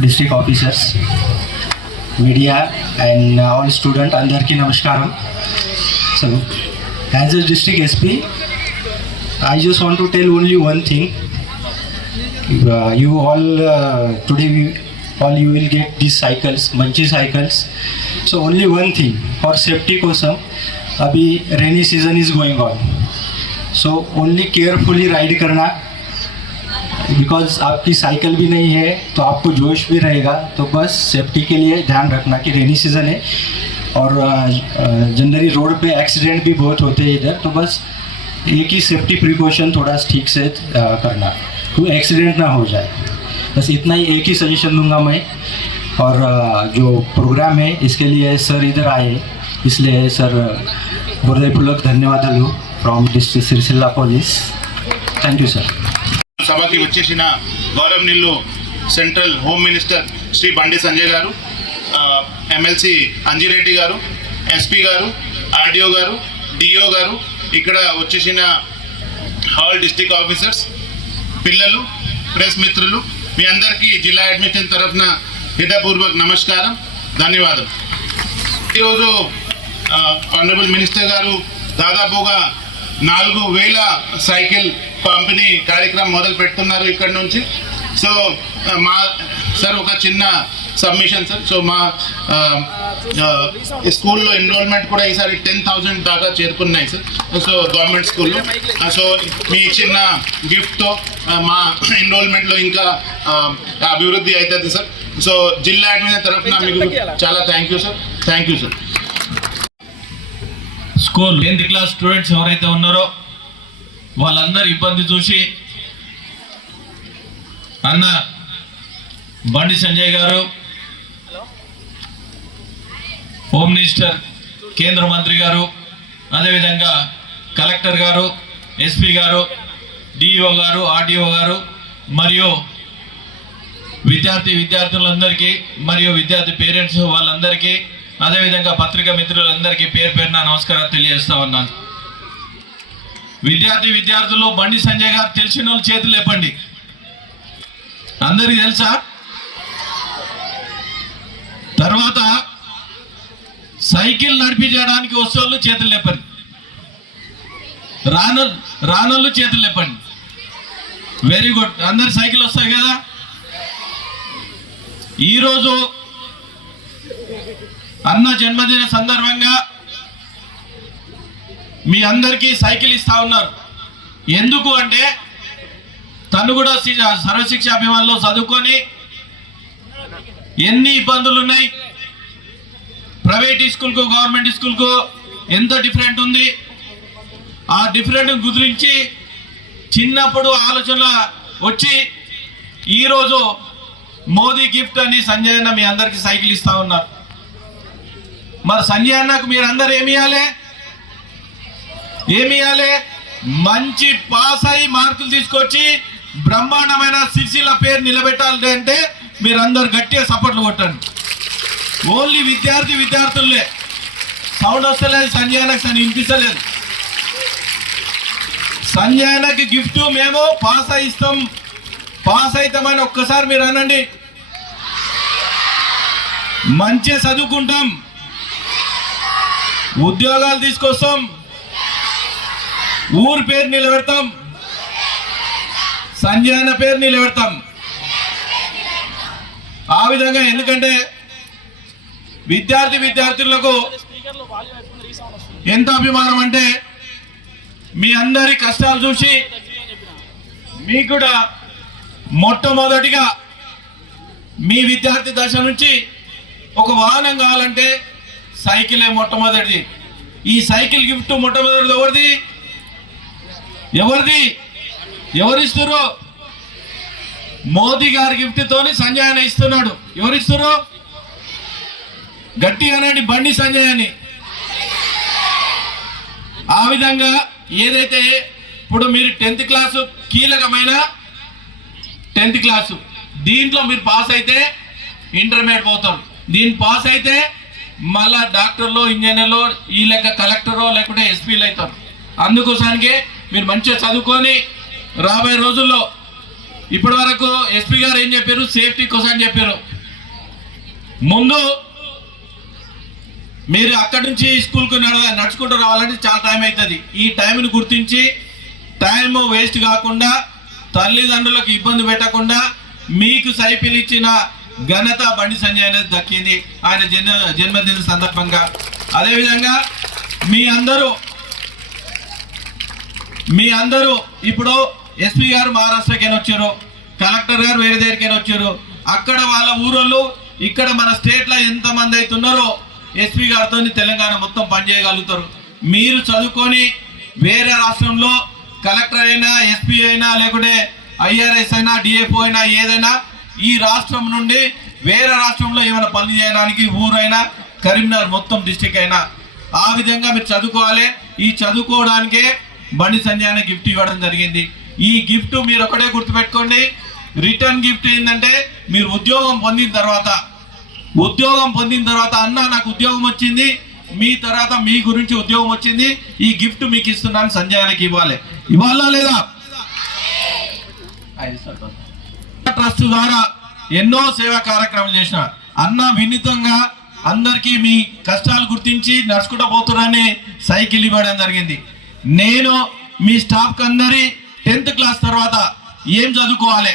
district officers, media and all student andarki namaskaram. So as a district SP, I just want to tell only one thing. You all today you will get these cycles, manchi cycles. So only one thing, for safety kosam, abhi rainy season is going on. So only carefully ride करना, because आपकी cycle भी नहीं है तो आपको जोश भी रहेगा. तो बस सेफ्टी के लिए ध्यान रखना कि रेनी सीज़न है और जनरली रोड पे एक्सीडेंट भी बहुत होते हैं इधर. तो बस एक ही सेफ्टी प्रिकॉशन थोड़ा ठीक से करना, कोई एक्सीडेंट ना हो जाए. बस इतना ही एक ही सजेशन दूंगा मैं. और जो प्रोग्राम है इसके लिए सर इधर आए, इसलिए सर हृदयपूर्वक धन्यवाद from district Sircilla police. Thank you sir. సభకి వచ్చేసిన గౌరవనీయులు central home minister Shri Bandi Sanjay గారు, ఎమ్మెల్సీ అంజిరెడ్డి గారు, ఎస్పీ గారు, ఆర్డీఓ గారు, డిఓ గారు, ఇక్కడ వచ్చేసిన ఆల్ డిస్ట్రిక్ట్ ఆఫీసర్స్, పిల్లలు, ప్రెస్ మిత్రులు, మీ అందరికీ జిల్లా అడ్మినిస్ట్రేషన్ తరఫున హృదయపూర్వక నమస్కారం, ధన్యవాదం. ఈరోజు ఆనరబుల్ మినిస్టర్ గారు దాదాపుగా 4,000 సైకిల్ పంపిణీ కార్యక్రమం మొదలు పెడుతున్నారు ఇక్కడ నుంచి. సో మా సార్ ఒక చిన్న సబ్మిషన్ సార్. సో మా స్కూల్లో ఎన్రోల్మెంట్ కూడా ఈసారి 10,000 దాకా చేరుకున్నాయి సార్. సో గవర్నమెంట్ స్కూల్లో. సో మీ చిన్న గిఫ్ట్తో మా ఎన్రోల్మెంట్లో ఇంకా అభివృద్ధి అవుతుంది సార్. సో జిల్లా అడ్మిన్ తరఫున మీకు చాలా thank you sir. Thank you sir. School 10th class students ఎవరైతే ఉన్నారో వాళ్ళందరూ ఇబ్బంది చూసి అన్న బండి సంజయ్ గారు, హోమ్ మినిస్టర్, కేంద్ర మంత్రి గారు, అదేవిధంగా కలెక్టర్ గారు, ఎస్పీ గారు, డిఓ గారు, ఆర్డీఓ గారు మరియు విద్యార్థులందరికీ మరియు విద్యార్థి పేరెంట్స్ వాళ్ళందరికీ, అదేవిధంగా పత్రికా మిత్రులందరికీ పేరు పేరున నమస్కారం తెలియజేస్తా ఉన్నాను. విద్యార్థులు బండి సంజయ్ గారు తెలిసిన వాళ్ళు చేతులు లేపండి. అందరికీ తెలుసా? తర్వాత సైకిల్ నడిపించడానికి వస్తోళ్ళు చేతులు లేపండి, రానోళ్ళు చేతులు లేపండి. Very good. అందరు సైకిల్ వస్తాయి కదా. ఈరోజు అన్న జన్మదిన సందర్భంగా మీ అందరికీ సైకిల్ ఇస్తా ఉన్నారు. ఎందుకు అంటే తను కూడా సర్వశిక్ష అభిమానులు చదువుకొని ఎన్ని ఇబ్బందులు ఉన్నాయి, ప్రైవేట్ స్కూల్కు గవర్నమెంట్ స్కూల్కు ఎంత డిఫరెంట్ ఉంది, ఆ డిఫరెంట్ గురించి చిన్నప్పుడు ఆలోచన వచ్చి ఈరోజు మోదీ గిఫ్ట్ అని సంజయ్ అన్న మీ అందరికీ సైకిల్ ఇస్తా ఉన్నారు. మరి సంజయ్ అన్నకు మీరు అందరు ఏమి ఇవ్వాలి? మంచి పాస్ అయ్యి మార్కులు తీసుకొచ్చి బ్రహ్మాండమైన సిరిసిల్ల పేరు నిలబెట్టాలి అంటే మీరందరు గట్టిగా సపోర్ట్లు కొట్టండి. ఓన్లీ విద్యార్థులే. సౌండ్ వస్తలేదు సంజయ్ అన్నకు, వినిపిస్తలేదు. సంజయ్ అన్నకి గిఫ్ట్ మేము పాస్ అయిస్తాం, పాస్ అవుతామని ఒక్కసారి మీరు అనండి. మంచిగా చదువుకుంటాం, ఉద్యోగాలు తీసుకొస్తాం, ఊరు పేరు నిలబెడతాం, సంజయ్ అన్న పేరు నిలబెడతాం. ఆ విధంగా ఎందుకంటే విద్యార్థులకు ఎంత అభిమానం అంటే మీ అందరి కష్టాలు చూసి మీకు కూడా మొట్టమొదటిగా మీ విద్యార్థి దశ నుంచి ఒక వాహనం కావాలంటే సైకిలే మొట్టమొదటిది. ఈ సైకిల్ గిఫ్ట్ మొట్టమొదటిది ఎవరిస్తారు? మోదీ గారి గిఫ్ట్ తోని సంజయ్ అన్న ఇస్తున్నాడు. ఎవరిస్తారు? గట్టిగానండి, బండి సంజయ్ అని. ఆ విధంగా ఏదైతే ఇప్పుడు మీరు 10th క్లాసు కీలకమైన 10th క్లాసు, దీంట్లో మీరు పాస్ అయితే ఇంటర్మీడియట్ పోతారు. దీన్ని పాస్ అయితే మళ్ళా డాక్టర్లో, ఇంజనీర్లో, ఈ లెక్క కలెక్టరో లేకుంటే ఎస్పీలు అవుతారు. అందుకోసానికి మీరు మంచిగా చదువుకొని రాబోయే రోజుల్లో ఇప్పటి వరకు ఎస్పీ గారు ఏం చెప్పారు? సేఫ్టీ కోసం చెప్పారు. ముందు మీరు అక్కడి నుంచి స్కూల్కు నడుచుకుంటూ రావాలంటే చాలా టైం అవుతుంది. ఈ టైంని గుర్తించి టైం వేస్ట్ కాకుండా తల్లిదండ్రులకు ఇబ్బంది పెట్టకుండా మీకు సైకిల్ ఇచ్చిన ఘనత బండి సంజయ్ అనేది దక్కింది ఆయన జన్మదిన సందర్భంగా. అదేవిధంగా మీ అందరూ ఇప్పుడు ఎస్పీ గారు మహారాష్ట్రకైనా వచ్చారు, కలెక్టర్ గారు వేరే దగ్గరికైనా వచ్చారు. అక్కడ వాళ్ళ ఊరోళ్ళు ఇక్కడ మన స్టేట్లో ఎంతమంది అవుతున్నారో ఎస్పీ గారితో తెలంగాణ మొత్తం పనిచేయగలుగుతారు. మీరు చదువుకొని వేరే రాష్ట్రంలో కలెక్టర్ అయినా ఎస్పీ అయినా లేకుంటే ఐఆర్ఎస్ అయినా డిఎఫ్ఓ అయినా ఏదైనా ఈ రాష్ట్రం నుండి వేరే రాష్ట్రంలో ఏమైనా పని చేయడానికి ఊరైనా కరీంనగర్ మొత్తం డిస్టిక్ అయినా ఆ విధంగా మీరు చదువుకోవాలి. ఈ చదువుకోవడానికే బండి సంజయ్ అనే గిఫ్ట్ ఇవ్వడం జరిగింది. ఈ గిఫ్ట్ మీరు ఒకటే గుర్తుపెట్టుకోండి, రిటర్న్ గిఫ్ట్ ఏంటంటే మీరు ఉద్యోగం పొందిన తర్వాత అన్న నాకు ఉద్యోగం వచ్చింది, మీ తర్వాత మీ గురించి ఉద్యోగం వచ్చింది, ఈ గిఫ్ట్ మీకు ఇస్తున్నాను సంజయ్ అన్నకి ఇవ్వాలా లేదా? ట్రస్ట్ ద్వారా ఎన్నో సేవా కార్యక్రమాలు చేసిన అన్న వినూతంగా అందరికీ మీ కష్టాలు గుర్తించి నడుచుకుంటూ పోతున్నారని సైకిల్ ఇవ్వడం జరిగింది. నేను మీ స్టాఫ్కి అందరి 10th క్లాస్ తర్వాత ఏం చదువుకోవాలి,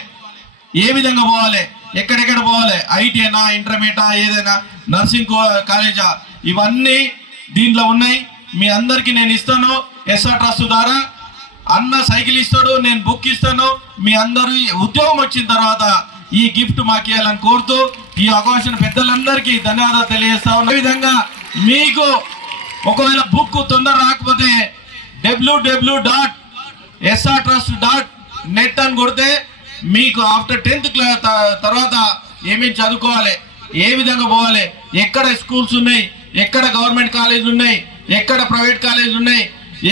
ఏ విధంగా పోవాలి, ఎక్కడెక్కడ పోవాలి, ఐటీఐనా ఇంటర్మీడియటా ఏదైనా నర్సింగ్ కాలేజా ఇవన్నీ దీంట్లో ఉన్నాయి. మీ అందరికీ నేను ఇస్తాను. ఎస్ఆర్ ట్రస్ట్ ద్వారా అన్న సైకిల్ ఇస్తాడు, నేను బుక్ ఇస్తాను. మీ అందరూ ఉద్యోగం వచ్చిన తర్వాత ఈ గిఫ్ట్ మాకు ఇవ్వాలని కోరుతూ ఈ అవకాశం పెద్దలందరికీ ధన్యవాదాలు తెలియజేస్తా ఉన్నా. ఈ విధంగా మీకు ఒకవేళ బుక్ తొందర రాకపోతే www.srtrust.net అని కొడితే మీకు ఆఫ్టర్ 10th క్లాస్ తర్వాత ఏమేమి చదువుకోవాలి, ఏ విధంగా పోవాలి, ఎక్కడ స్కూల్స్ ఉన్నాయి, ఎక్కడ గవర్నమెంట్ కాలేజీలు ఉన్నాయి, ఎక్కడ ప్రైవేట్ కాలేజీలు ఉన్నాయి,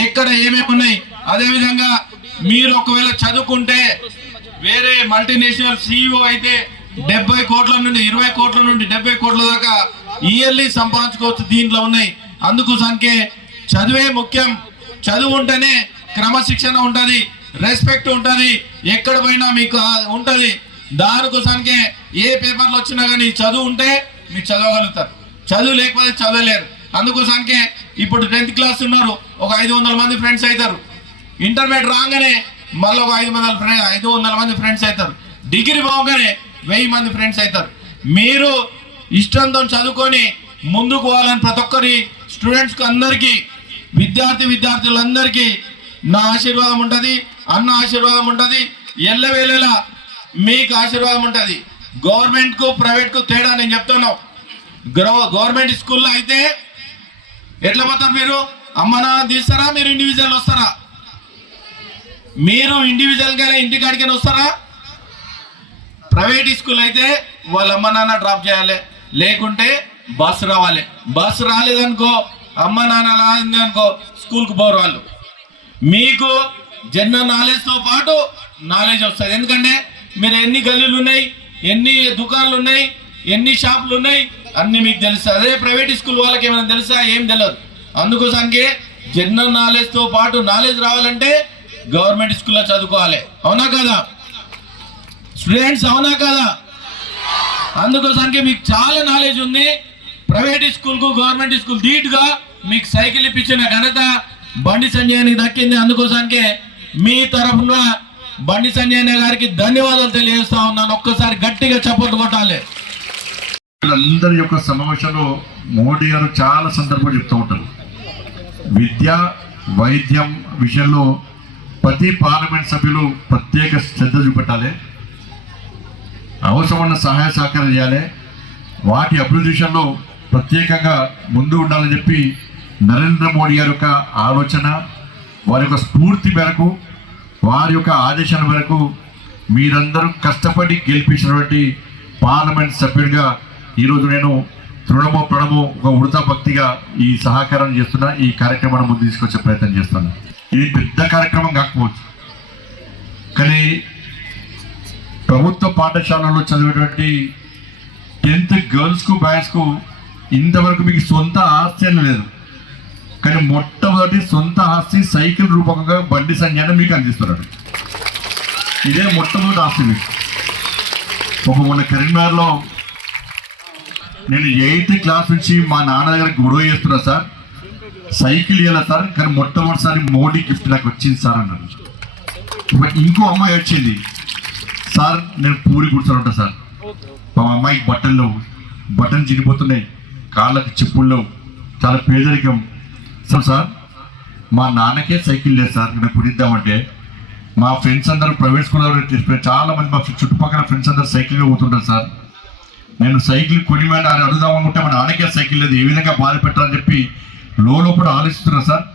ఎక్కడ ఏమేమి ఉన్నాయి. అదేవిధంగా మీరు ఒకవేళ చదువుకుంటే వేరే మల్టీనేషనల్ సిఇఓ అయితే 70 కోట్ల నుండి 20 కోట్ల నుండి 70 కోట్ల దాకా ఇయర్లీ సంపాదించుకోవచ్చు. దీంట్లో ఉన్నాయి. అందుకోసానికే చదువే ముఖ్యం. చదువు ఉంటేనే క్రమశిక్షణ ఉంటుంది, రెస్పెక్ట్ ఉంటుంది, ఎక్కడ పోయినా మీకు ఉంటుంది. దానికోసానికే ఏ పేపర్లు వచ్చినా కానీ చదువు ఉంటే మీరు చదవగలుగుతారు, చదువు లేకపోతే చదవలేరు. అందుకోసానికే ఇప్పుడు 10th క్లాస్ ఉన్నారు, ఒక 500 మంది ఫ్రెండ్స్ అవుతారు. ఇంటర్మీడియట్ రాగానే మళ్ళీ ఒక 500 మంది ఫ్రెండ్స్ అవుతారు. డిగ్రీ పోగానే 1000 మంది ఫ్రెండ్స్ అవుతారు. మీరు ఇష్టంతో చదువుకొని ముందుకు పోవాలని ప్రతి ఒక్కరి స్టూడెంట్స్కి అందరికీ విద్యార్థులందరికీ నా ఆశీర్వాదం ఉంటుంది, అన్న ఆశీర్వాదం ఉంటుంది, ఎల్లవేళలా మీకు ఆశీర్వాదం ఉంటుంది. గవర్నమెంట్కు ప్రైవేట్కు తేడా నేను చెప్తున్నాను. గవర్నమెంట్ స్కూల్లో అయితే ఎట్లా పోతారు, మీరు అమ్మ నాన్న తీస్తారా, మీరు ఇండివిజువల్ వస్తారా? మీరు ఇండివిజువల్గానే ఇంటికాడికైనా వస్తారా? ప్రైవేట్ స్కూల్ అయితే వాళ్ళ అమ్మ నాన్న డ్రాప్ చేయాలి, లేకుంటే బస్సు రావాలి. బస్సు రాలేదనుకో, అమ్మ నాన్న రాలేదనుకో, స్కూల్కి పోరు వాళ్ళు. మీకు జనరల్ నాలెడ్జ్తో పాటు నాలెడ్జ్ వస్తుంది. ఎందుకంటే మీరు ఎన్ని గల్లీలు ఉన్నాయి, ఎన్ని దుకాణాలు ఉన్నాయి, ఎన్ని షాపులు ఉన్నాయి అన్ని మీకు తెలుస్తుంది. అదే ప్రైవేట్ స్కూల్ వాళ్ళకి ఏమైనా తెలుసా? ఏం తెలియదు. అందుకోసానికి జనరల్ నాలెడ్జ్తో పాటు నాలెడ్జ్ రావాలంటే గవర్నమెంట్ స్కూల్లో చదువుకోవాలి. అవునా కదా స్టూడెంట్స్? అవునా కదా? అందుకోసానికి మీకు చాలా నాలెడ్జ్ ఉంది. ప్రైవేట్ స్కూల్కు గవర్నమెంట్ స్కూల్ ధీటుగా మీకు సైకిల్ ఇప్పించిన ఘనత బండి సంజయ్ దక్కింది. అందుకోసానికే మీ తరఫున బండి సంజయ్ గారికి ధన్యవాదాలు తెలియజేస్తా ఉన్నాను. ఒక్కసారి గట్టిగా చప్పట్లు కొట్టాలి. అందరి యొక్క సమావేశంలో మోడీ గారు చాలా సందర్భాలు చెప్తూ ఉంటారు. విద్య వైద్యం విషయంలో ప్రతి పార్లమెంట్ సభ్యులు ప్రత్యేక శ్రద్ధ చూపెట్టాలి, అవసరమైన సహాయ సహకారం చేయాలి, వాటి అభివృద్ధి విషయంలో ప్రత్యేకంగా ముందు ఉండాలని చెప్పి నరేంద్ర మోడీ గారి యొక్క ఆలోచన, వారి యొక్క స్ఫూర్తి మేరకు, వారి యొక్క ఆదేశాల మేరకు మీరందరూ కష్టపడి గెలిపించినటువంటి పార్లమెంట్ సభ్యుడిగా ఈరోజు నేను తృణమో ప్రణమో ఒక వృధా భక్తిగా ఈ సహకారం చేస్తున్నా, ఈ కార్యక్రమాన్ని ముందు తీసుకొచ్చే ప్రయత్నం చేస్తాను. ఇది పెద్ద కార్యక్రమం కాకపోవచ్చు, కానీ ప్రభుత్వ పాఠశాలలో చదివేటువంటి 10th గర్ల్స్కు బాయ్స్కు ఇంతవరకు మీకు సొంత ఆస్తి అని లేదు. కానీ మొట్టమొదటి సొంత ఆస్తి సైకిల్ రూపకంగా బండి సంజయ్ మీకు అందిస్తున్నాడు. ఇదే మొట్టమొదటి ఆస్తి మీకు. మొన్న కరీంనగర్లో నేను 8th క్లాస్ నుంచి మా నాన్న దగ్గర గొడవ చేస్తున్నా సార్, సైకిల్ ఇవ్వాలి సార్, కానీ మొట్టమొదటిసారి మోడీ గిఫ్ట్ నాకు వచ్చింది సార్ అన్నాడు. ఇంకో అమ్మాయి వచ్చింది, సార్ నేను పూరి కూర్చొని సార్, మా అమ్మాయికి బట్టలు చినిపోతున్నాయి, కాళ్ళకి చెప్పుల్లో, చాలా పేదరికం సార్. మా నాన్నకే సైకిల్ లేదు సార్, నేను కుడిద్దామంటే మా ఫ్రెండ్స్ అందరూ ప్రైవేట్ స్కూల్లో చాలా మంది మా చుట్టుపక్కల ఫ్రెండ్స్ అందరూ సైకిల్గా పోతుంటారు సార్. నేను సైకిల్ కొనిమని అని అడుగుదాం అనుకుంటే మా నాన్నకే సైకిల్ లేదు, ఏ విధంగా బాధ పెట్టాలని చెప్పి లోపల ఆలోచిస్తున్నా సార్.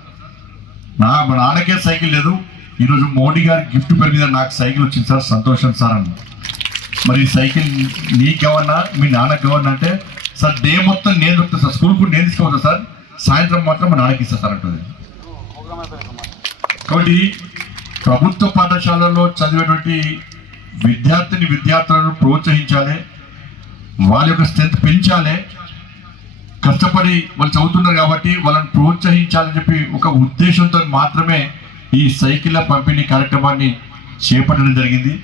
మా నాన్నకే సైకిల్ లేదు, ఈరోజు మోడీ గారి గిఫ్ట్ పేరు మీద నాకు సైకిల్ వచ్చింది సార్, సంతోషం సార్ అన్న. మరి సైకిల్ నీకు కావన్నా మీ నాన్నకు కావన్నా అంటే, సార్ డే మొత్తం నేను దొరుకుతాను సార్, స్కూల్ కూడా నేను తీసుకోవద్దు సార్, సాయంత్రం మాత్రం మా నాన్నకి ఇస్తా సార్ అంటుంది. కాబట్టి ప్రభుత్వ పాఠశాలల్లో చదివేటువంటి విద్యార్థులను ప్రోత్సహించాలి, వాళ్ళ యొక్క స్ట్రెంత్ పెంచాలి, కష్టపడి వాళ్ళు చదువుతున్నారు కాబట్టి వాళ్ళని ప్రోత్సహించాలని చెప్పి ఒక ఉద్దేశంతో మాత్రమే ఈ సైకిళ్ళ పంపిణీ కార్యక్రమాన్ని చేపట్టడం జరిగింది.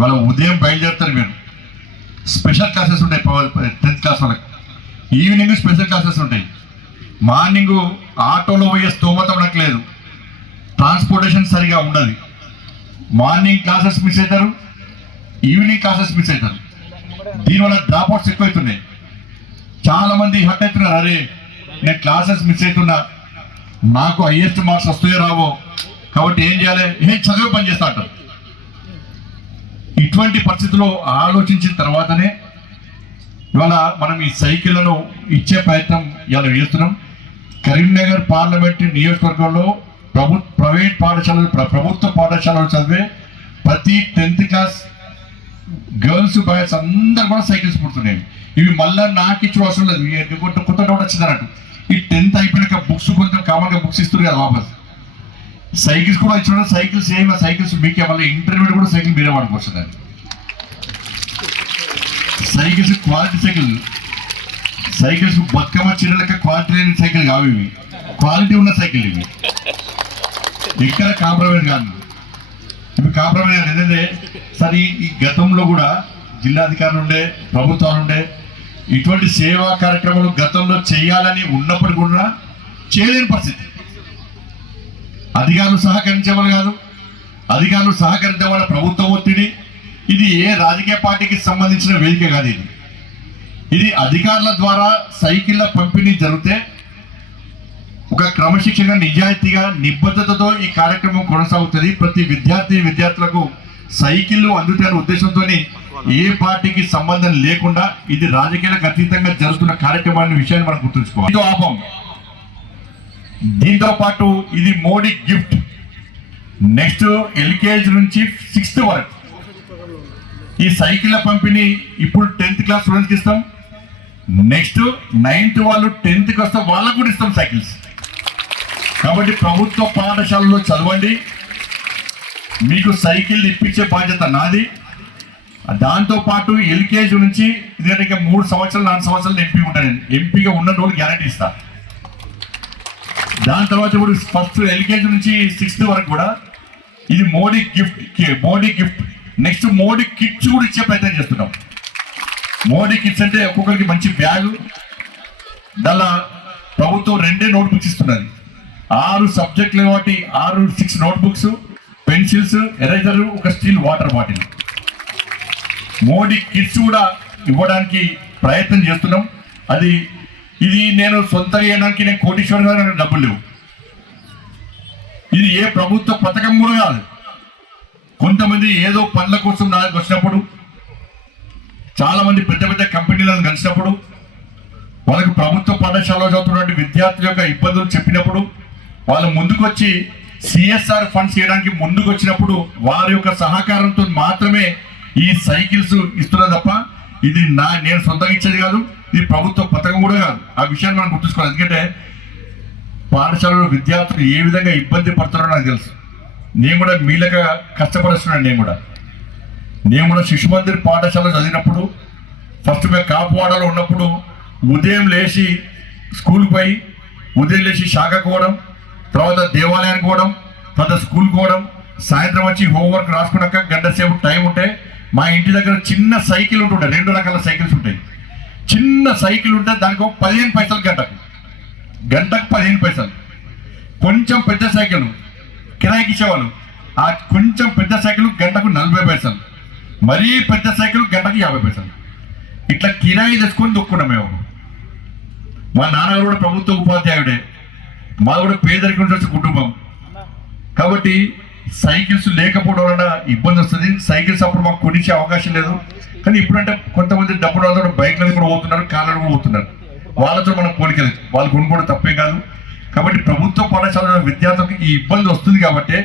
వాళ్ళ ఉదయం బయలుదేరుతారు, మీరు స్పెషల్ క్లాసెస్ ఉంటాయి 10th క్లాస్ వాళ్ళకి, ఈవినింగ్ స్పెషల్ క్లాసెస్ ఉంటాయి, మార్నింగ్ ఆటోలో పోయే స్తోమత మనకు లేదు, ట్రాన్స్పోర్టేషన్ సరిగా ఉండదు, మార్నింగ్ క్లాసెస్ మిస్ అవుతారు, ఈవినింగ్ క్లాసెస్ మిస్ అవుతారు. దీనివల్ల డ్రాప్అవుట్స్ ఎక్కువైతున్నాయి, చాలా మంది హట్ అవుతున్నారు, అరే నేను క్లాసెస్ మిస్ అవుతున్నా, నాకు హైయెస్ట్ మార్క్స్ వస్తాయో రావో, కాబట్టి ఏం చేయాలి, చదివే పని చేస్తా అంటారు. ఇటువంటి పరిస్థితుల్లో ఆలోచించిన తర్వాతనే ఇవాళ మనం ఈ సైకిళ్లను ఇచ్చే ప్రయత్నం ఇలా చేస్తున్నాం. కరీంనగర్ పార్లమెంటరీ నియోజకవర్గంలో ప్రైవేట్ పాఠశాలలు ప్రభుత్వ పాఠశాలలో చదివే ప్రతి 10th క్లాస్ గర్ల్స్ బాయ్స్ అందరు కూడా సైకిల్స్ పుడుతున్నాయి. ఇవి మళ్ళీ నాకు ఇచ్చిన అవసరం లేదు, కొత్త డౌట్ వచ్చింది అన్నట్టు. ఈ 10th అయిపోయినాక బుక్స్ కొంచెం కామన్గా బుక్స్ ఇస్తున్నారు కదా వాపస్, సైకిల్స్ కూడా ఇచ్చిన సైకిల్స్ ఏమో సైకిల్స్ మీకే మళ్ళీ ఇంటర్మీడియట్ కూడా సైకిల్ మీరే వాడుకోవచ్చు దాన్ని. సైకిల్స్ క్వాలిటీ సైకిల్స్ బతుకమ్మ చీరలక క్వాలిటీ లేని సైకిల్ కావు ఇవి, క్వాలిటీ ఉన్న సైకిల్ ఇవి, ఎక్కడ కాంప్రమైజ్ కాదు. ఇవి కాంప్రమైజ్ కాదు. ఏంటంటే సరే ఈ గతంలో కూడా జిల్లాధికారులు ఉండే, ప్రభుత్వాలు ఉండే, ఇటువంటి సేవా కార్యక్రమాలు గతంలో చేయాలని ఉన్నప్పుడు కూడా చేయలేని పరిస్థితి. అధికారులు సహకరించే వాళ్ళు కాదు, అధికారులు సహకరించే వాళ్ళ ప్రభుత్వ ఒత్తిడి. ఇది ఏ రాజకీయ పార్టీకి సంబంధించిన వేదిక కాదు, ఇది అధికారుల ద్వారా సైకిళ్ళ పంపిణీ జరిగితే ఒక క్రమశిక్షణ, నిజాయితీగా, నిబద్ధతతో ఈ కార్యక్రమం కొనసాగుతుంది. ప్రతి విద్యార్థులకు సైకిళ్ళు అందుతున్న ఉద్దేశంతో ఏ పార్టీకి సంబంధం లేకుండా ఇది రాజకీయాలకు అతీతంగా జరుగుతున్న కార్యక్రమాన్ని విషయాన్ని మనం గుర్తుంచుకోవాలి. ఇది ఆపం. దీంతో పాటు ఇది మోడీ గిఫ్ట్. నెక్స్ట్ LKG నుంచి 6th వరకు ఈ సైకిళ్ళ పంపిణీ ఇప్పుడు 10th క్లాస్ స్టూడెంట్స్కి ఇస్తాం. నెక్స్ట్ 9th వాళ్ళు 10th వస్తే వాళ్ళకు కూడా ఇస్తాం సైకిల్స్. కాబట్టి ప్రభుత్వ పాఠశాలలో చదవండి, మీకు సైకిల్ ఇప్పించే బాధ్యత నాది. దాంతోపాటు LKG నుంచి ఇదే 3 సంవత్సరాలు 4 సంవత్సరాలు ఎంపీ ఉంటాను, ఎంపీగా ఉన్న రోజులు గ్యారంటీ ఇస్తా. దాని తర్వాత ఇప్పుడు ఫస్ట్ LKG నుంచి 6th వరకు కూడా ఇది Modi gift. Next Modi kits కూడా ఇచ్చే ప్రయత్నం చేస్తున్నాం. మోడీ కిట్స్ అంటే ఒక్కొక్కరికి మంచి బ్యాగు, దానిలో ప్రభుత్వం 2 నోట్బుక్స్ ఇస్తున్నది. 6 సబ్జెక్టులు కాబట్టి 6 నోట్బుక్స్, పెన్సిల్స్, ఎరేజర్, ఒక steel water bottle. Modi kits కూడా ఇవ్వడానికి ప్రయత్నం చేస్తున్నాం. ఇది నేను సొంతంగా చేయడానికి నేను కోటీశ్వరంగా నాకు డబ్బులు లేవు. ఇది ఏ ప్రభుత్వ పథకం కూడా కాదు. కొంతమంది ఏదో పనుల కోసం నాకు వచ్చినప్పుడు, చాలా మంది పెద్ద పెద్ద కంపెనీలను కలిసినప్పుడు, వాళ్ళకు ప్రభుత్వ పాఠశాలలో చదువుతున్నటువంటి విద్యార్థుల యొక్క ఇబ్బందులు చెప్పినప్పుడు వాళ్ళు ముందుకు వచ్చి CSR ఫండ్స్ చేయడానికి ముందుకు వచ్చినప్పుడు వారి యొక్క సహకారంతో మాత్రమే ఈ సైకిల్స్ ఇస్తున్నా తప్ప ఇది నేను సొంతంగా ఇచ్చేది కాదు, ఇది ప్రభుత్వ పథకం కూడా కాదు. ఆ విషయాన్ని మనం గుర్తుంచుకోవాలి. ఎందుకంటే పాఠశాలలో విద్యార్థులు ఏ విధంగా ఇబ్బంది పడుతున్నారో నాకు తెలుసు. నేను కూడా మీలుగా కష్టపడుస్తున్నాను. నేను కూడా శిశు మందిర్ పాఠశాలలో చదివినప్పుడు ఫస్ట్ మేము కాపువాడలో ఉన్నప్పుడు ఉదయం లేచి స్కూల్కి పోయి, ఉదయం లేచి శాఖకు పోవడం, తర్వాత దేవాలయానికి పోవడం, తర్వాత స్కూల్కి పోవడం, సాయంత్రం వచ్చి హోంవర్క్ రాసుకున్నాక గంట సేపు టైం ఉంటే మా ఇంటి దగ్గర చిన్న సైకిల్ ఉంటుండే, 2 రకాల సైకిల్స్ ఉంటాయి. చిన్న సైకిల్ ఉంటే దానికి ఒక 15 పైసలు గంటకు 15 పైసలు. కొంచెం పెద్ద సైకిల్ కిరాయికి ఇచ్చేవాళ్ళు, ఆ కొంచెం పెద్ద సైకిల్ గంటకు 40 పైసలు, మరీ పెద్ద సైకిల్ గంటకు 50 పైసలు. ఇట్లా కిరాయి తెచ్చుకొని దొక్కున్నాం మేము. మా నాన్నగారు కూడా ప్రభుత్వ ఉపాధ్యాయుడే, మా కూడా పేదరికం నుంచి వచ్చే కుటుంబం కాబట్టి సైకిల్స్ లేకపోవడం వలన ఇబ్బంది వస్తుంది. సైకిల్స్ అప్పుడు మాకు కొనిచ్చే అవకాశం లేదు. కానీ ఇప్పుడంటే కొంతమంది డబ్బులు వాళ్ళతో బైక్లను కూడా పోతున్నారు, కార్లను కూడా పోతున్నారు. వాళ్ళతో మనం పోలికలేదు, వాళ్ళు కొనుక్కోవడం తప్పే కాదు. కాబట్టి ప్రభుత్వ పాఠశాల విద్యార్థులకు ఈ ఇబ్బంది వస్తుంది కాబట్టి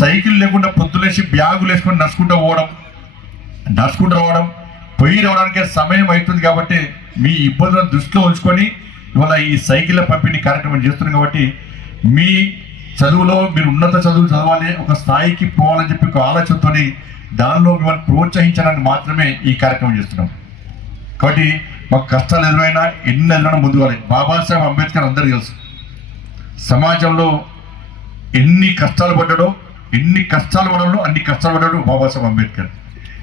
సైకిల్ లేకుండా పొద్దులేసి బ్యాగులు వేసుకొని నడుచుకుంటూ రావడం, పోయి రావడానికే సమయం అవుతుంది. కాబట్టి మీ ఇబ్బందులను దృష్టిలో ఉంచుకొని ఇవాళ ఈ సైకిళ్ళ పంపిణీ కార్యక్రమం చేస్తున్నాం. కాబట్టి మీ చదువులో మీరు ఉన్నత చదువులు చదవాలి, ఒక స్థాయికి పోవాలని చెప్పి ఒక ఆలోచనతో దానిలో మిమ్మల్ని ప్రోత్సహించడానికి మాత్రమే ఈ కార్యక్రమం చేస్తున్నాం. కాబట్టి మాకు కష్టాలు ఎన్నైనా ముందుకోవాలి. బాబాసాహెబ్ అంబేద్కర్ అందరికీ తెలుసు, సమాజంలో ఎన్ని కష్టాలు పడ్డాడో అన్ని కష్టాలు పడ్డాడు బాబాసాహెబ్ అంబేద్కర్.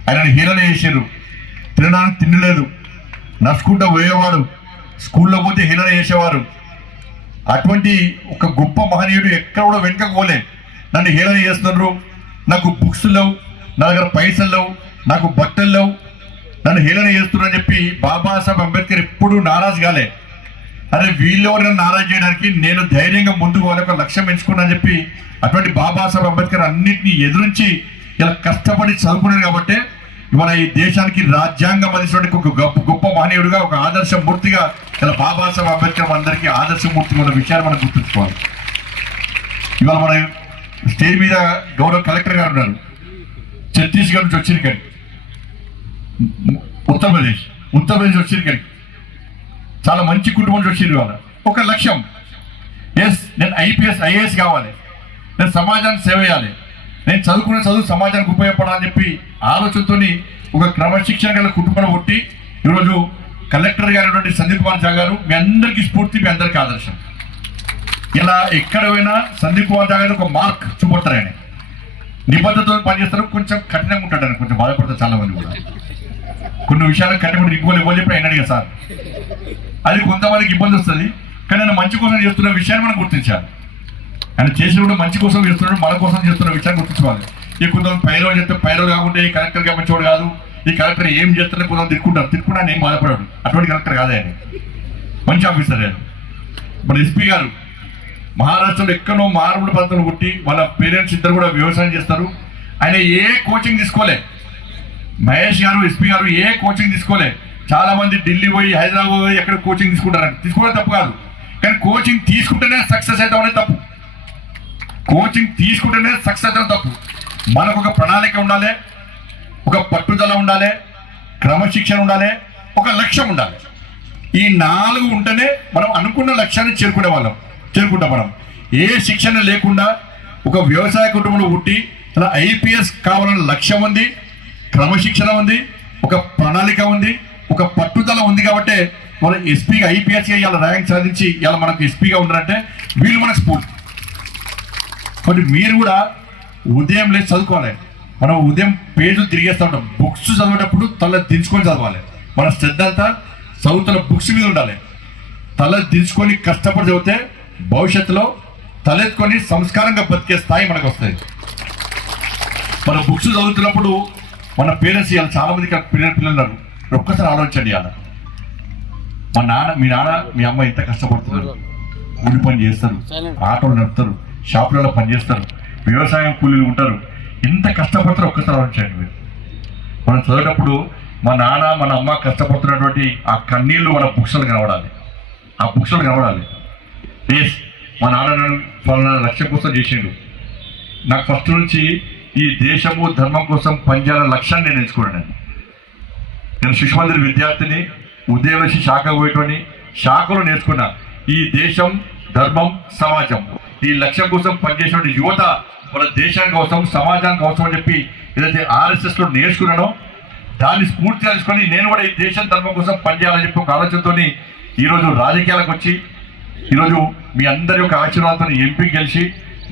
ఆయనను హీరణ చేశారు, తినడానికి తిండి లేదు, నడుచుకుంటూ పోయేవాడు, స్కూల్లో పోతే హీరణ చేసేవారు. అటువంటి ఒక గొప్ప మహనీయుడు ఎక్కడ కూడా వెనుకకు పోలే. నన్ను హీరణ చేస్తున్నారు, నాకు బుక్స్ లేవు, నా దగ్గర పైసలు లేవు, నాకు బట్టలు లేవు, నన్ను హీరణ చేస్తున్నారు అని చెప్పి బాబాసాహెబ్ అంబేద్కర్ ఎప్పుడు నారాజు కాలే. అరే వీళ్ళెవరైనా నారాజు చేయడానికి నేను ధైర్యంగా ముందుకు వాళ్ళ ఒక లక్ష్యం ఎంచుకున్నా అని చెప్పి అటువంటి బాబాసాహెబ్ అంబేద్కర్ అన్నింటినీ ఎదురించి ఇలా కష్టపడి చదువుకున్నాడు. కాబట్టి ఇవాళ ఈ దేశానికి రాజ్యాంగం అందించడానికి ఒక గొప్ప మహనీయుడిగా, ఒక ఆదర్శమూర్తిగా ఇలా బాబాసాహెబ్ అంబేద్కర్ అందరికీ ఆదర్శమూర్తిగా ఉన్న విషయాన్ని మనం గుర్తుంచుకోవాలి. ఇవాళ మన స్టేజ్ మీద గౌరవ కలెక్టర్ గారు ఉన్నారు, ఛత్తీస్గఢ్ నుంచి వచ్చిన ఇక్కడికి, ఉత్తరప్రదేశ్ వచ్చిన ఇక్కడికి, చాలా మంచి కుటుంబం నుంచి వచ్చింది. వాళ్ళ ఒక లక్ష్యం, నేను ఐఏఎస్ కావాలి, నేను సమాజానికి సేవ చేయాలి, నేను చదువుకున్న చదువు సమాజానికి ఉపయోగపడాలని చెప్పి ఆలోచనతో ఒక క్రమశిక్షణ గల కుటుంబం పుట్టి ఈరోజు కలెక్టర్ గారు సందీప్ కుమార్ ఝా గారు మీ అందరికీ స్ఫూర్తి, మీ అందరికీ ఆదర్శం. ఇలా ఎక్కడ పోయినా సందీప్ కుమార్ ఝా గారు ఒక మార్క్ చూపడతారు. ఆయన నిబద్ధతతో పనిచేస్తారు, కొంచెం కఠినంగా ఉంటాడు, ఆయన కొంచెం బాధపడతారు చాలా మంది కూడా. కొన్ని విషయాలు కఠినంగా ఇవ్వాలి చెప్పి ఆయన అడిగా సార్, అది కొంతమందికి ఇబ్బంది వస్తుంది. కానీ ఆయన మంచి కోసం చేస్తున్న విషయాన్ని మనం గుర్తించాలి. ఆయన చేసినప్పుడు మంచి కోసం చేస్తున్నాడు, మన కోసం చేస్తున్న విషయాన్ని గుర్తించుకోవాలి. ఈ కొంతమంది పైరవ చెప్తే పైరవ కాకుంటే ఈ కలెక్టర్ గా మంచివాడు కాదు, ఈ కలెక్టర్ ఏం చేస్తున్నా కొంతమంది తిట్టుకుంటా ఆయన ఏం బాధపడాడు. అటువంటి కలెక్టర్ కాదే, ఆయన మంచి ఆఫీసర్. ఆయన మన ఎస్పీ గారు మహారాష్ట్రలో ఎక్కడో మారుమూల ప్రాంతంలో పుట్టి వాళ్ళ పేరెంట్స్ ఇద్దరు కూడా వ్యవసాయం చేస్తారు. ఆయన ఏ కోచింగ్ తీసుకోలే, మహేష్ గారు ఎస్పీ గారు ఏ కోచింగ్ తీసుకోలే. చాలా మంది ఢిల్లీ పోయి హైదరాబాద్ పోయి ఎక్కడ కోచింగ్ తీసుకుంటారని, తీసుకోవడం తప్పు కాదు, కానీ కోచింగ్ తీసుకుంటేనే సక్సెస్ అవుతామనే తప్పు. కోచింగ్ తీసుకుంటేనే సక్సెస్ అవుతాం తప్పు. మనకు ఒక ప్రణాళిక ఉండాలి, ఒక పట్టుదల ఉండాలి, క్రమశిక్షణ ఉండాలి, ఒక లక్ష్యం ఉండాలి. ఈ 4 ఉంటేనే మనం అనుకున్న లక్ష్యాన్ని చేరుకుంటాం. మనం ఏ శిక్షణ లేకుండా ఒక వ్యవసాయ కుటుంబంలో పుట్టి అలా ఐపీఎస్ కావాలన్న లక్ష్యం ఉంది, క్రమశిక్షణ ఉంది, ఒక ప్రణాళిక ఉంది, ఒక పట్టుదల ఉంది. కాబట్టి మన ఎస్పీగా ఐపీఎస్గా ఇవాళ ర్యాంక్ సాధించి ఇవాళ మనకు ఎస్పీగా ఉన్నారంటే వీళ్ళు మనకు స్ఫూర్తి. కాబట్టి మీరు కూడా ఉదయం లేచి చదువుకోవాలి. మనం ఉదయం పేజీలు తిరిగేస్తూ ఉంటాం, బుక్స్ చదివేటప్పుడు తల దించుకొని చదవాలి. మన శ్రద్ధ అంతా చదువుతున్న బుక్స్ మీద ఉండాలి. తల దించుకొని కష్టపడి చదివితే భవిష్యత్తులో తలెత్తుకొని సంస్కారంగా బతికే స్థాయి మనకు వస్తుంది. మన బుక్స్ చదువుతున్నప్పుడు మన పేరెంట్స్ ఇవాళ చాలా మంది పిల్లలు ఉన్నారు, ఒక్కసారి ఆలోచించండి. ఇవాళ మీ నాన్న మీ అమ్మ ఎంత కష్టపడుతున్నారు, కూలి పని చేస్తారు, ఆటోలు నడుపుతారు, షాపులలో పనిచేస్తారు, వ్యవసాయం కూలీలు ఉంటారు, ఎంత కష్టపడతారో ఒక్కసారి ఆలోచించండి. మీరు మనం చదివేటప్పుడు మా నాన్న మన అమ్మ కష్టపడుతున్నటువంటి ఆ కన్నీళ్ళు మన బుక్స్లో కనబడాలి. మా నాన్న నన్ను ఫలానా లక్ష్యం కోసం చేసిండు, నాకు ఫస్ట్ నుంచి ఈ దేశము ధర్మం కోసం పనిచేయాల లక్ష్యాన్ని నేను ఎంచుకున్నాను. నేను శిశు మందిర్ విద్యార్థిని, ఉదయం నుంచి శాఖ పోయేటోని, శాఖలో నేర్చుకున్నా ఈ దేశం ధర్మం సమాజం ఈ లక్ష్యం కోసం పనిచేసిన యువత మన దేశానికి అవసరం, సమాజానికి అవసరం అని చెప్పి ఏదైతే ఆర్ఎస్ఎస్లో నేర్చుకున్నానో దాన్ని స్ఫూర్తిగా తీసుకొని నేను కూడా ఈ దేశం ధర్మం కోసం పనిచేయాలని చెప్పి ఒక ఆలోచనతో ఈరోజు రాజకీయాలకు వచ్చి ఈరోజు మీ అందరి యొక్క ఆశీర్వాదంతో ఎంపీకి గెలిచి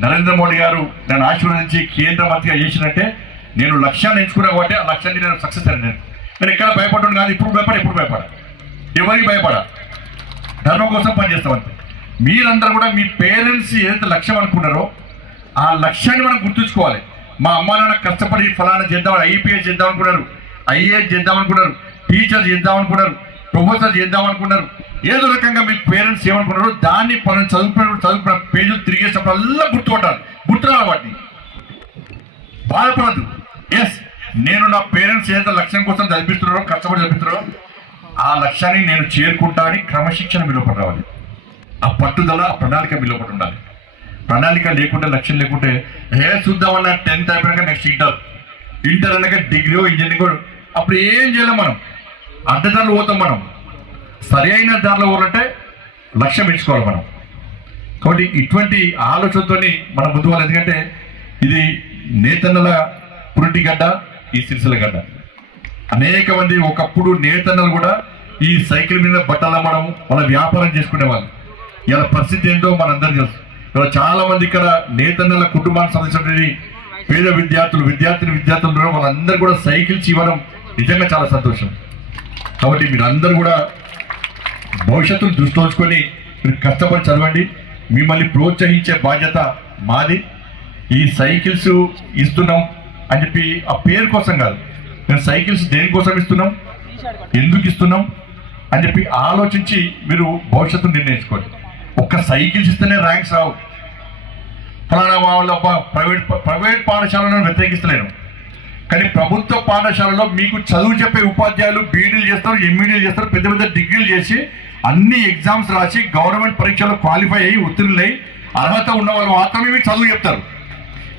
నరేంద్ర మోడీ గారు నన్ను ఆశీర్వదించి కేంద్ర మంత్రిగా చేసినట్టే నేను లక్ష్యాన్ని ఎంచుకున్నా కాబట్టి ఆ లక్ష్యాన్ని నేను సక్సెస్ అయ్యాను. నేను ఎక్కడ భయపడ్డాను కాదు, ఇప్పుడు భయపడ ఎవరికి భయపడ, ధర్మం కోసం పనిచేస్తామంటే. మీరందరూ కూడా మీ పేరెంట్స్ ఏదైతే లక్ష్యం అనుకున్నారో ఆ లక్ష్యాన్ని మనం గుర్తుంచుకోవాలి. మా అమ్మ నాన్న కష్టపడి ఫలానా చేద్దామని, ఐపీఎస్ చేద్దాం అనుకున్నారు, ఐఏఎస్ చేద్దాం అనుకున్నారు, టీచర్ చేద్దాం అనుకున్నారు, ప్రొఫెసర్ చేద్దాం అనుకున్నారు. ఏదో రకంగా మీ పేరెంట్స్ ఏమనుకున్నారో దాన్ని మనం చదువుకున్న పేజీలు తిరిగేసినప్పుడల్లా గుర్తుపట్టాలి. గుర్తురాలి వాటిని, బాధపడద్దు. ఎస్, నేను నా పేరెంట్స్ ఏదైతే లక్ష్యం కోసం చదివిస్తున్నారో, కష్టపడి చదివిస్తున్నారో ఆ లక్ష్యాన్ని నేను చేరుకుంటా అని క్రమశిక్షణ మీలోపడి రావాలి. ఆ పట్టుదల, ఆ ప్రణాళిక మీలోపడి ఉండాలి. ప్రణాళిక లేకుంటే, లక్ష్యం లేకుంటే చూద్దామన్నా 10th అయిపోయాక నెక్స్ట్ ఇంటర్ అన్నాక డిగ్రీ ఇంజనీరింగ్, అప్పుడు ఏం చేయలేం. మనం అడ్డదారులు పోతాం. మనం సరి అయిన దారిలో పోవాలంటే లక్ష్యం ఎంచుకోవాలి మనం. కాబట్టి ఇటువంటి ఆలోచనతో మనం ముందు వాళ్ళు, ఎందుకంటే ఇది నేతన్నల పురిటిగడ్డ, ఈ సిరిసిల్ల గడ్డ. అనేక మంది ఒకప్పుడు నేతన్నలు కూడా ఈ సైకిల్ మీద బట్టలు అమ్మడం, వాళ్ళ వ్యాపారం చేసుకునేవాళ్ళు. ఇలా పరిస్థితి ఏంటో మనందరం తెలుసు. ఇలా చాలా మంది ఇక్కడ నేతన్నల కుటుంబానికి సంబంధించినటువంటి పేద విద్యార్థులు వాళ్ళందరూ కూడా సైకిల్స్ ఇవ్వడం నిజంగా చాలా సంతోషం. కాబట్టి మీరు అందరూ కూడా భవిష్యత్తును దృష్టిలో ఉంచుకొని మీరు కష్టపడి చదవండి. మిమ్మల్ని ప్రోత్సహించే బాధ్యత మాది. ఈ సైకిల్స్ ఇస్తున్నాం అని చెప్పి ఆ పేరు కోసం కాదు, మేము సైకిల్స్ దేనికోసం ఇస్తున్నాం, ఎందుకు ఇస్తున్నాం అని చెప్పి ఆలోచించి మీరు భవిష్యత్తును నిర్ణయించుకోండి. ఒక్క సైకిల్స్ ఇస్తేనే ర్యాంక్స్ రావు. ఫలానా వాళ్ళ ప్రైవేట్ పాఠశాలను వ్యతిరేకిస్తలేను, కానీ ప్రభుత్వ పాఠశాలలో మీకు చదువు చెప్పే ఉపాధ్యాయులు బీడీలు చేస్తారు, ఎంఈడీలు చేస్తారు, పెద్ద పెద్ద డిగ్రీలు చేసి అన్ని ఎగ్జామ్స్ రాసి గవర్నమెంట్ పరీక్షలో క్వాలిఫై అయ్యి ఉత్తీర్ణులై అర్హత ఉన్న వాళ్ళు మాత్రమే మీకు చదువు చెప్తారు.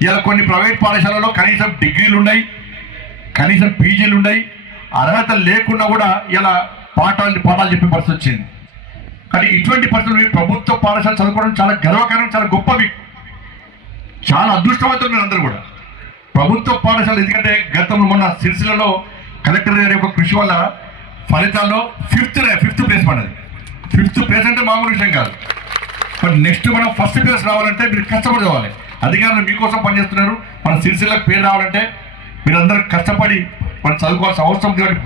ఇలా కొన్ని ప్రైవేట్ పాఠశాలలో కనీసం డిగ్రీలు ఉన్నాయి, కనీసం పీజీలు ఉన్నాయి, అర్హత లేకుండా కూడా ఇలా పాఠాలు చెప్పే పరిస్థితి వచ్చింది. కానీ ఇటువంటి పరిస్థితులు ప్రభుత్వ పాఠశాల చదువుకోవడం చాలా గర్వకారం, చాలా గొప్ప, మీకు చాలా అదృష్టవంతులు మీరు అందరూ కూడా. ప్రభుత్వ పాఠశాల, ఎందుకంటే గతంలో మొన్న సిరిసిల్లలో కలెక్టర్ గారి యొక్క కృషి వల్ల ఫలితాల్లో ఫిఫ్త్ ప్లేస్ పడ్డది. 5th ప్లేస్ అంటే మామూలు విషయం కాదు. బట్ నెక్స్ట్ మనం ఫస్ట్ ప్లేస్ రావాలంటే మీరు కష్టపడి చదవాలి. అధికారులు మీకోసం పనిచేస్తున్నారు. మన సిరిసిల్లకు పేరు రావాలంటే మీరందరూ కష్టపడి మనం చదువుకోవాల్సిన అవసరం. కాబట్టి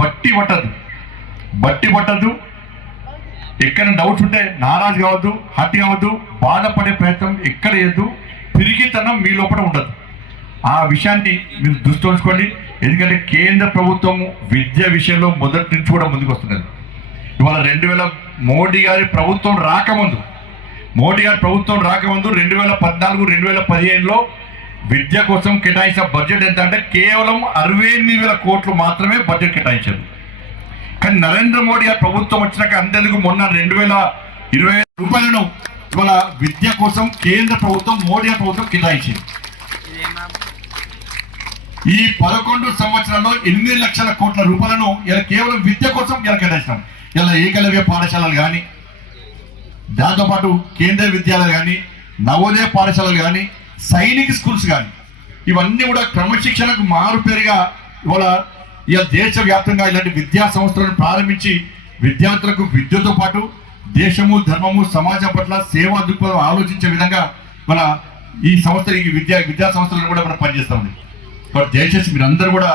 బట్టి పట్టద్దు. ఎక్కడ డౌట్స్ ఉంటే నారాజు కావద్దు, హత్య కావద్దు, బాధపడే ప్రయత్నం ఎక్కడ చేయద్దు. పిరికితనం మీ లోపల ఉండదు. ఆ విషయాన్ని మీరు దృష్టి ఉంచుకోండి. ఎందుకంటే కేంద్ర ప్రభుత్వం విద్య విషయంలో మొదటి నుంచి కూడా ముందుకు వస్తున్నది. ఇవాళ 2000 మోడీ గారి ప్రభుత్వం రాకముందు 2014-2015లో విద్య కోసం కేటాయించిన బడ్జెట్ ఎంత అంటే కేవలం 68,000 కోట్లు మాత్రమే బడ్జెట్ కేటాయించారు. కానీ నరేంద్ర మోడీ గారి ప్రభుత్వం వచ్చినాక అంతేందుకు మొన్న 2,025 రూపాయలను ఇవాళ విద్య కోసం కేంద్ర ప్రభుత్వం, మోడీ గారి ప్రభుత్వం కేటాయించింది. ఈ 11 సంవత్సరాల్లో 8 లక్షల కోట్ల రూపాయలను ఇలా కేవలం విద్య కోసం ఇలా కేటాయించాం. ఇలా ఏకలవ్య పాఠశాలలు కానీ, దాంతోపాటు కేంద్రీయ విద్యాలయాలు కానీ, నవోదయ పాఠశాలలు కానీ, సైనిక్ స్కూల్స్ కానీ, ఇవన్నీ కూడా క్రమశిక్షణకు మారుపేరుగా ఇవాళ దేశవ్యాప్తంగా ఇలాంటి విద్యా సంస్థలను ప్రారంభించి విద్యార్థులకు విద్యతో పాటు దేశము, ధర్మము, సమాజం పట్ల సేవా దృక్పథం ఆలోచించే విధంగా మన ఈ సంస్థ, ఈ విద్యా సంస్థలను కూడా మనం పనిచేస్తామండి. బట్ దయచేసి మీరందరూ కూడా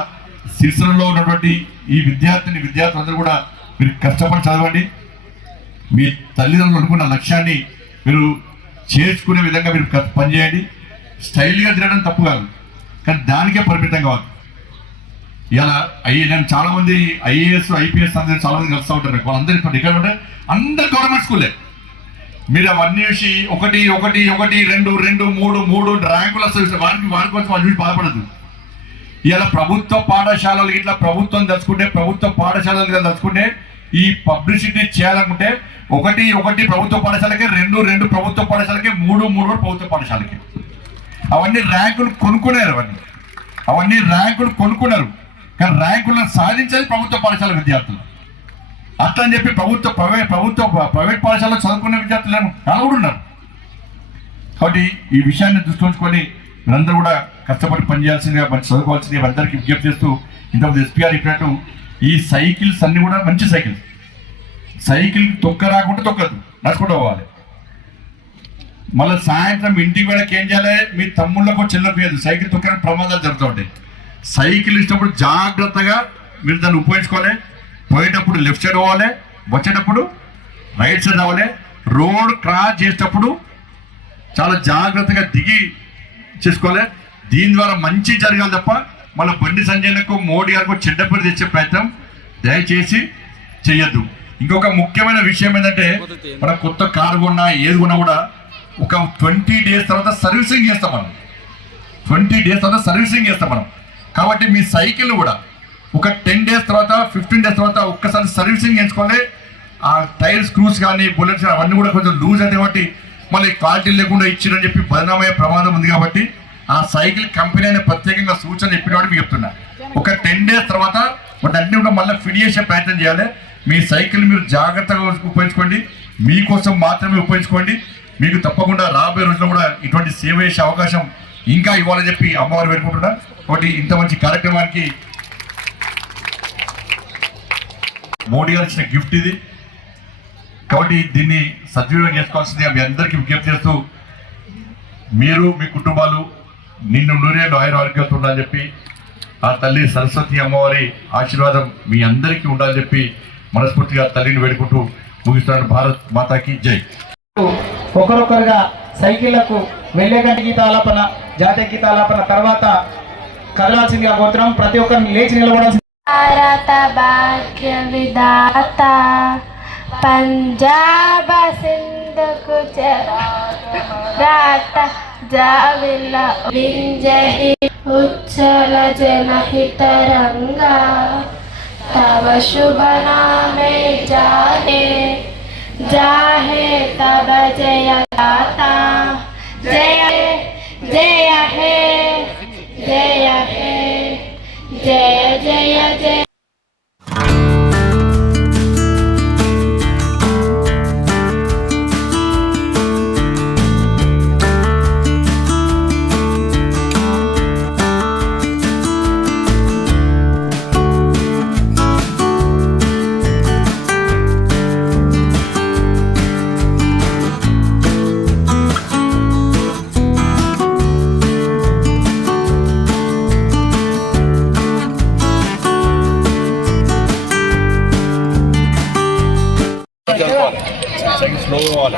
సిరిసిల్లలో ఉన్నటువంటి ఈ విద్యార్థులందరూ కూడా మీరు కష్టపడి చదవండి. మీ తల్లిదండ్రులు అనుకున్న లక్ష్యాన్ని మీరు చేసుకునే విధంగా మీరు పనిచేయండి. స్టైల్గా తిరగడం తప్పు కాదు, కానీ దానికే పరిమితం కావాలి. ఇలా నేను చాలామంది ఐఏఎస్, ఐపీఎస్ అందరూ చాలామంది కలుస్తూ ఉంటారు. వాళ్ళందరూ ఇక్కడ ఉంటే అందరు గవర్నమెంట్ స్కూలే. మీరు అవన్నీ చూసి 1, 1, 1, 2, 2, 3 ర్యాంకులు వస్తాయి. వారి కోసం వాళ్ళు చూసి బాధపడదు. ఇలా ప్రభుత్వ పాఠశాలలు ఇట్లా ప్రభుత్వం తలుచుకుంటే, ప్రభుత్వ పాఠశాలలు తలుచుకుంటే ఈ పబ్లిసిటీ చేయాలనుకుంటే 1 ప్రభుత్వ పాఠశాలకి, 2 ప్రభుత్వ పాఠశాలకి, 3 ప్రభుత్వ పాఠశాలకి. అవన్నీ ర్యాంకులు కొనుక్కున్నారు. కానీ ర్యాంకులను సాధించేది ప్రభుత్వ పాఠశాల విద్యార్థులు. అట్లా అని చెప్పి ప్రైవేట్ పాఠశాలలో చదువుకునే విద్యార్థులు నలుగురు ఉన్నారు. కాబట్టి ఈ విషయాన్ని దృష్టి ఉంచుకొని మీరందరూ కూడా కష్టపడి పనిచేయాల్సిందిగా, మంచి చదువుకోవాల్సిందిగా అందరికీ విజ్ఞప్తి చేస్తూ, ఇంతకుముందు ఎస్పీఆర్ చెప్పినట్టు ఈ సైకిల్స్ అన్ని కూడా మంచి సైకిల్ తొక్క రాకుండా తొక్కద్దు, నడుచుకుంటూ పోవాలి. మళ్ళీ సాయంత్రం ఇంటికి వెళ్ళకి ఏం చేయాలి, మీ తమ్ముళ్ళకు చెల్లకపోయేది సైకిల్ తొక్కడానికి ప్రమాదాలు జరుగుతూ ఉంటాయి. సైకిల్ ఇచ్చినప్పుడు జాగ్రత్తగా మీరు దాన్ని ఉపయోగించుకోవాలి. పోయేటప్పుడు లెఫ్ట్ సైడ్ పోవాలి, వచ్చేటప్పుడు రైట్ సైడ్ రావాలి. రోడ్ క్రాస్ చేసేటప్పుడు చాలా జాగ్రత్తగా దిగి చేసుకోవాలి. దీని ద్వారా మంచి జరగాలి తప్ప మన బండి సంజయ్కు మోడీ గారికి చెడ్డ పేరు తెచ్చే ప్రయత్నం దయచేసి చెయ్యొద్దు. ఇంకొక ముఖ్యమైన విషయం ఏంటంటే, మనం కొత్త కారు కొన్నా ఏది కొన్నా కూడా ఒక 20 days తర్వాత సర్వీసింగ్ చేస్తాం మనం. 20 days తర్వాత సర్వీసింగ్ చేస్తాం మనం. కాబట్టి మీ సైకిల్ కూడా ఒక 10 days తర్వాత 15 days తర్వాత ఒక్కసారి సర్వీసింగ్ చేసుకోవాలి. ఆ టైర్ స్క్రూస్ కానీ బుల్లెట్స్ కానీ అవన్నీ కూడా కొంచెం లూజ్ అయితే కాబట్టి మళ్ళీ క్వాలిటీ లేకుండా ఇచ్చిరని చెప్పి బదనామయ్యే ప్రమాదం ఉంది. కాబట్టి ఆ సైకిల్ కంపెనీ అనే ప్రత్యేకంగా సూచన చెప్పిన వాడు మీకు చెప్తున్నా, ఒక 10 days తర్వాత వాటి అన్ని కూడా మళ్ళీ ఫిట్ చేసే ప్రయత్నం చేయాలి. మీ సైకిల్ మీరు జాగ్రత్తగా ఉపయోగించుకోండి, మీకోసం మాత్రమే ఉపయోగించుకోండి. మీకు తప్పకుండా రాబోయే రోజుల్లో కూడా ఇటువంటి సేవ చేసే అవకాశం ఇంకా ఇవ్వాలని చెప్పి అమ్మవారు వేడుకుంటున్నా. కాబట్టి ఇంత మంచి కార్యక్రమానికి మోడీ గారు ఇచ్చిన గిఫ్ట్ ఇది. కాబట్టి దీన్ని సద్వినియోగం చేసుకోవాల్సిందిగా మీ అందరికీ విజ్ఞప్తి చేస్తూ, మీరు మీ కుటుంబాలు నిన్ను నూరేళ్ళు ఆయురారోగ్యాలతో ఉండాలని చెప్పి ఆ తల్లి సరస్వతి అమ్మవారి ఆశీర్వాదం మీ అందరికీ ఉండాలని చెప్పి మనస్ఫూర్తిగా తల్లిని వేడుకుంటూ ముగిస్తున్నాను. భారత్ మాతాకి జై. ఒకరొకరుగా సైకిళ్లకు వెళ్ళే గంట గీతాలాపన, జాతీయ గీతాలాపన తర్వాత కదలాల్సిందిగా కోరుతున్నాం. ప్రతి ఒక్కరిని లేచి నిలబడాల్సింది. భారత భాగ్య విధాత పంజాబ సింధు గుజరాత జావిల వింజహి ఉచ్చల జనహితరంగా तव शुभ नामे जाहे जाहे तब जय दाता जय जय हे जय हे जय जय जय. స్లో పోవాలి.